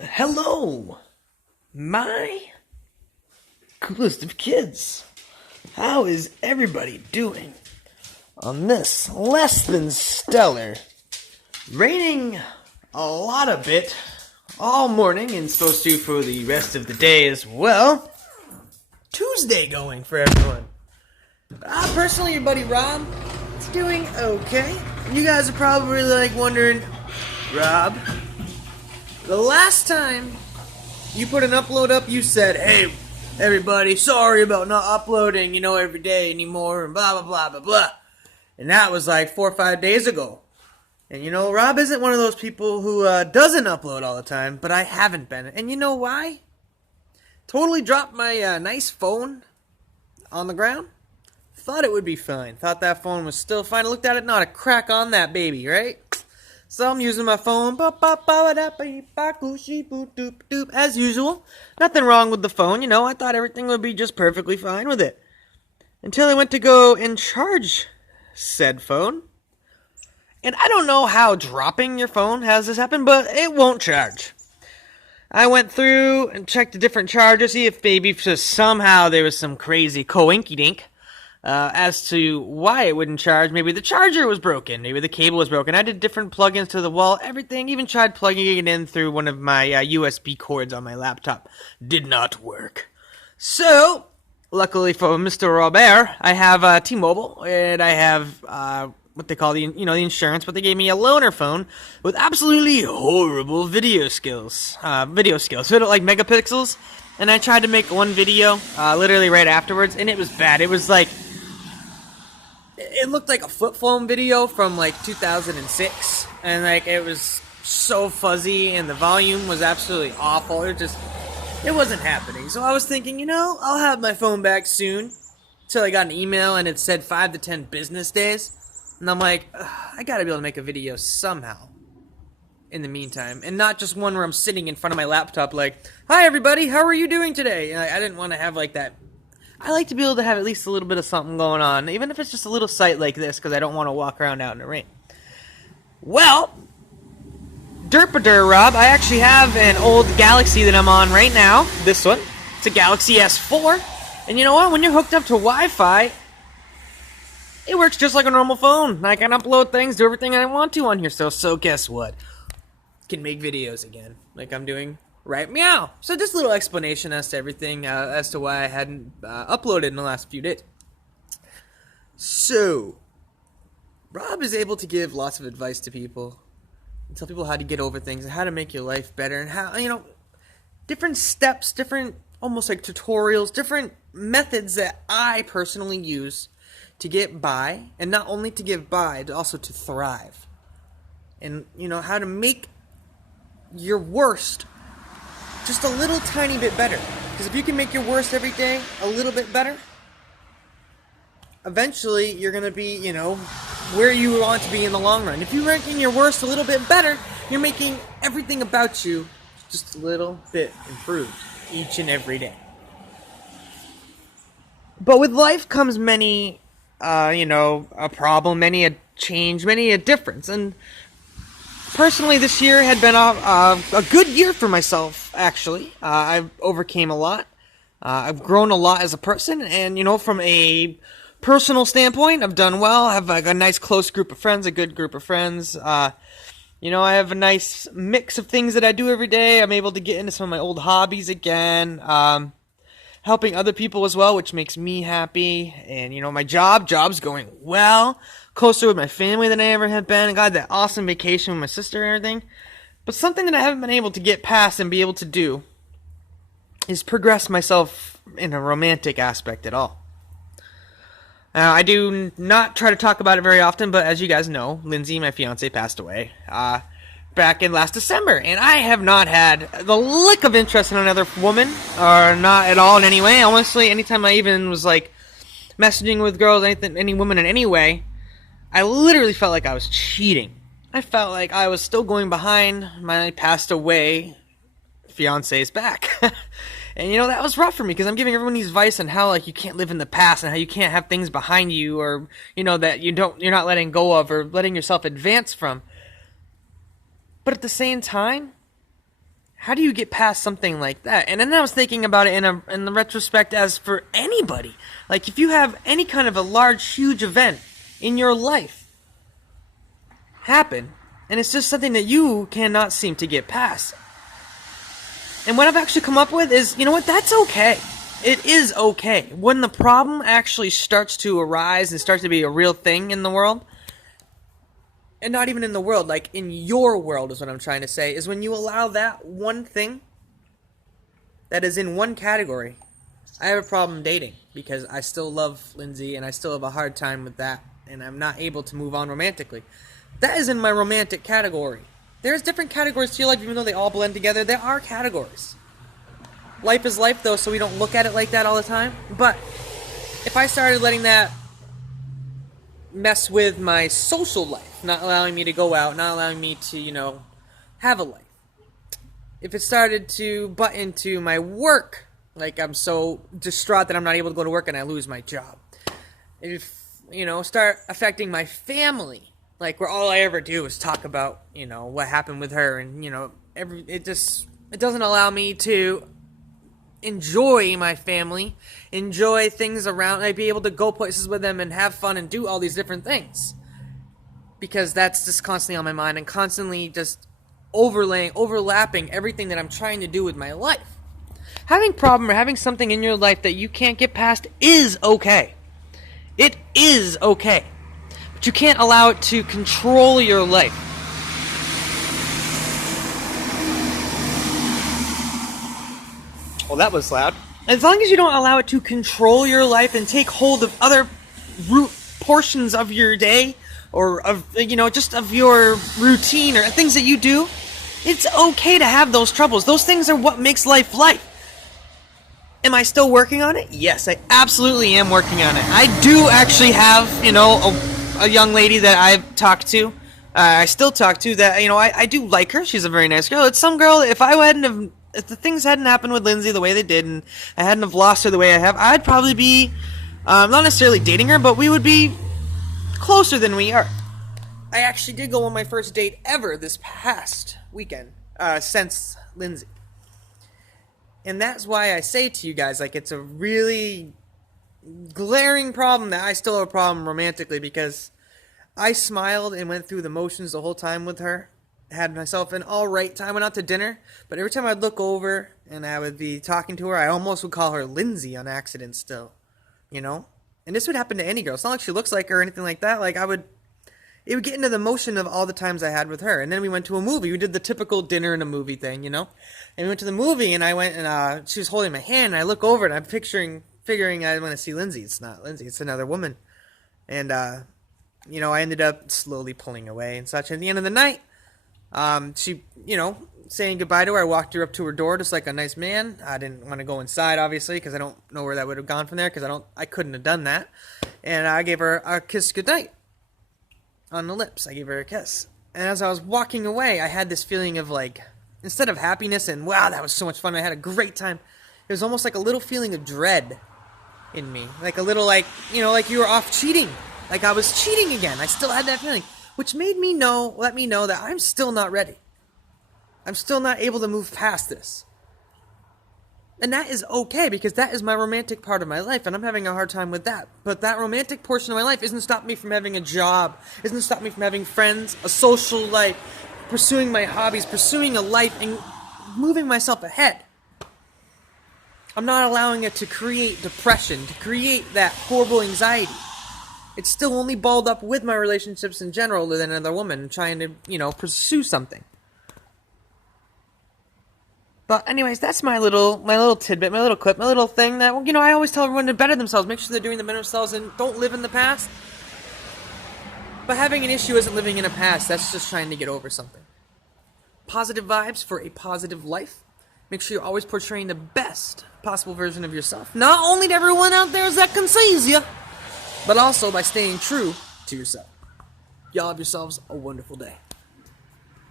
Hello, my coolest of kids. How is everybody doing on this less than stellar, raining a lot of bit all morning and supposed to for the rest of the day as well, Tuesday going for everyone. Personally, your buddy Rob is doing okay. You guys are probably wondering, Rob, the last time you put an upload up, you said, hey, everybody, sorry about not uploading, every day anymore, and blah, blah, blah, blah, blah. And that was like 4 or 5 days ago. And Rob isn't one of those people who doesn't upload all the time, but I haven't been. And you know why? Totally dropped my nice phone on the ground. Thought it would be fine. Thought that phone was still fine. I looked at it, not a crack on that baby, right? So I'm using my phone, as usual. Nothing wrong with the phone, I thought everything would be just perfectly fine with it. Until I went to go and charge said phone. And I don't know how dropping your phone has this happen, but it won't charge. I went through and checked the different chargers, see if maybe somehow there was some crazy coinky-dink. As to why it wouldn't charge. Maybe the charger was broken. Maybe the cable was broken. I did different plugins to the wall. Everything. Even tried plugging it in through one of my USB cords on my laptop. Did not work. So, luckily for Mr. Robert, I have T-Mobile. And I have what they call the insurance. But they gave me a loaner phone with absolutely horrible video skills. So like megapixels. And I tried to make one video literally right afterwards. And it was bad. It was like... It looked like a flip phone video from 2006, and it was so fuzzy, and the volume was absolutely awful. It wasn't happening. So I was thinking, I'll have my phone back soon. Till I got an email and it said 5 to 10 business days, and I'm like, I gotta be able to make a video somehow. In the meantime, and not just one where I'm sitting in front of my laptop, hi everybody, how are you doing today? And I didn't want to have that. I like to be able to have at least a little bit of something going on, even if it's just a little site like this, because I don't want to walk around out in the rain. Well, derpader Rob, I actually have an old Galaxy that I'm on right now. This one. It's a Galaxy S4. And you know what? When you're hooked up to Wi-Fi, it works just like a normal phone. I can upload things, do everything I want to on here. So guess what? Can make videos again, like I'm doing right meow. So just a little explanation as to everything, as to why I hadn't uploaded in the last few days. So, Rob is able to give lots of advice to people, and tell people how to get over things, and how to make your life better, and how, different steps, different, almost like tutorials, different methods that I personally use to get by, and not only to get by, but also to thrive. And, how to make your worst just a little tiny bit better. Because if you can make your worst every day a little bit better, eventually you're going to be, where you want to be in the long run. If you're making your worst a little bit better, you're making everything about you just a little bit improved each and every day. But with life comes many, a problem, many a change, many a difference. And personally, this year had been a good year for myself, actually. I've overcame a lot. I've grown a lot as a person, and, from a personal standpoint, I've done well. I have a nice close group of friends, a good group of friends. I have a nice mix of things that I do every day. I'm able to get into some of my old hobbies again. Helping other people as well, which makes me happy. And, my job's going well. Closer with my family than I ever have been. I got that awesome vacation with my sister and everything. But something that I haven't been able to get past and be able to do is progress myself in a romantic aspect at all. I do not try to talk about it very often, but as you guys know, Lindsay, my fiance, passed away back in last December. And I have not had the lick of interest in another woman, or not at all in any way. Honestly, anytime I even was messaging with girls, any woman in any way, I literally felt like I was cheating. I felt like I was still going behind my passed away fiance's back. And that was rough for me, because I'm giving everyone these advice on how you can't live in the past, and how you can't have things behind you, or that you're not letting go of, or letting yourself advance from. But at the same time, How do you get past something like that? And then I was thinking about it in the retrospect as for anybody. Like, if you have any kind of a large, huge event in your life happen, and it's just something that you cannot seem to get past. And what I've actually come up with is, you know what, that's okay. It is okay. When the problem actually starts to arise and starts to be a real thing in the world, and not even in the world, like in your world is what I'm trying to say, is when you allow that one thing that is in one category. I have a problem dating because I still love Lindsay and I still have a hard time with that, and I'm not able to move on romantically. That is in my romantic category. There's different categories to your life, even though they all blend together. There are categories. Life is life, though, so we don't look at it like that all the time. But if I started letting that mess with my social life, not allowing me to go out, not allowing me to, have a life. If it started to butt into my work, like I'm so distraught that I'm not able to go to work and I lose my job. If, start affecting my family, like where all I ever do is talk about, what happened with her and, it doesn't allow me to enjoy my family, enjoy things around, I'd be able to go places with them and have fun and do all these different things. Because that's just constantly on my mind and constantly just overlapping everything that I'm trying to do with my life. Having a problem or having something in your life that you can't get past is okay. It is okay. But you can't allow it to control your life. Well, that was loud. As long as you don't allow it to control your life and take hold of other portions of your day or of, just of your routine or things that you do, it's okay to have those troubles. Those things are what makes life life. Am I still working on it? Yes, I absolutely am working on it. I do actually have, a young lady that I've talked to. I still talk to that, I do like her. She's a very nice girl. It's some girl, if the things hadn't happened with Lindsay the way they did and I hadn't have lost her the way I have, I'd probably be, not necessarily dating her, but we would be closer than we are. I actually did go on my first date ever this past weekend, since Lindsay. And that's why I say to you guys, like, it's a really glaring problem that I still have a problem romantically, because I smiled and went through the motions the whole time with her. Had myself an alright time, went out to dinner, but every time I'd look over and I would be talking to her, I almost would call her Lindsay on accident still, And this would happen to any girl. It's not like she looks like her or anything like that. Like, it would get into the motion of all the times I had with her. And then we went to a movie. We did the typical dinner and a movie thing, And we went to the movie, and I went, and she was holding my hand, and I look over, and I'm figuring I want to see Lindsay. It's not Lindsay. It's another woman. And, I ended up slowly pulling away and such. And at the end of the night, she, saying goodbye to her, I walked her up to her door just like a nice man. I didn't want to go inside, obviously, because I don't know where that would have gone from there, because I couldn't have done that. And I gave her a kiss goodnight on the lips. I gave her a kiss. And as I was walking away, I had this feeling of, like, instead of happiness and, wow, that was so much fun, I had a great time, it was almost like a little feeling of dread in me. Like a little, like you were off cheating. Like I was cheating again. I still had that feeling, which let me know that I'm still not ready. I'm still not able to move past this. And that is okay, because that is my romantic part of my life, and I'm having a hard time with that. But that romantic portion of my life isn't stopping me from having a job, isn't stopping me from having friends, a social life, pursuing my hobbies, pursuing a life, and moving myself ahead. I'm not allowing it to create depression, to create that horrible anxiety. It's still only balled up with my relationships in general with another woman, trying to, pursue something. But anyways, that's my little tidbit, my little clip, my little thing that, I always tell everyone to better themselves. Make sure they're doing the better themselves and don't live in the past. But having an issue isn't living in a past. That's just trying to get over something. Positive vibes for a positive life. Make sure you're always portraying the best possible version of yourself. Not only to everyone out there that can seize you, but also by staying true to yourself. Y'all have yourselves a wonderful day.